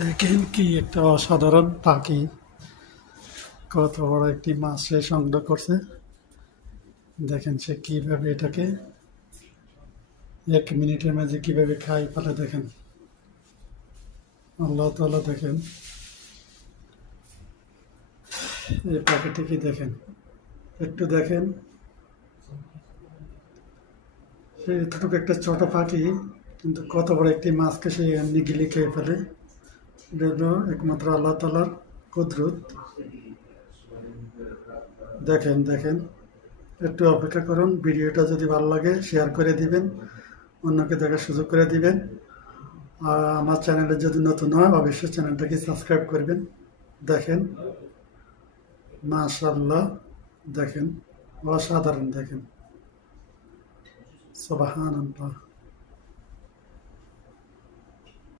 দেখেন কি একটা অসাধারণ পাখি, কত বড় একটি মাছ সে সংগ্রহ করছে। দেখেন সে কিভাবে এটাকে 1 মিনিটের মাঝে কিভাবে খাই ফেলে। দেখেন আল্লাহ তাআলা, দেখেন এই পাখিটিকে দেখেন, একটু দেখেন। সে এতটুকু একটা ছোট পাখি, কিন্তু কত বড় একটি মাছকে সে এমনি গিলে খেয়ে ফেলে। এটা হলো একমাত্র আল্লাহ তাআলার কুদরত। দেখেন দেখেন, একটু অপেক্ষা করুন। ভিডিওটা যদি ভালো লাগে শেয়ার করে দিবেন, অন্যকে দেখার সুযোগ করে দিবেন। আর আমার চ্যানেলে যদি নতুন হয় অবশ্যই চ্যানেলটাকে সাবস্ক্রাইব করবেন। দেখেন মাশাআল্লাহ, দেখেন অসাধারণ, দেখেন সুবহানাল্লাহ।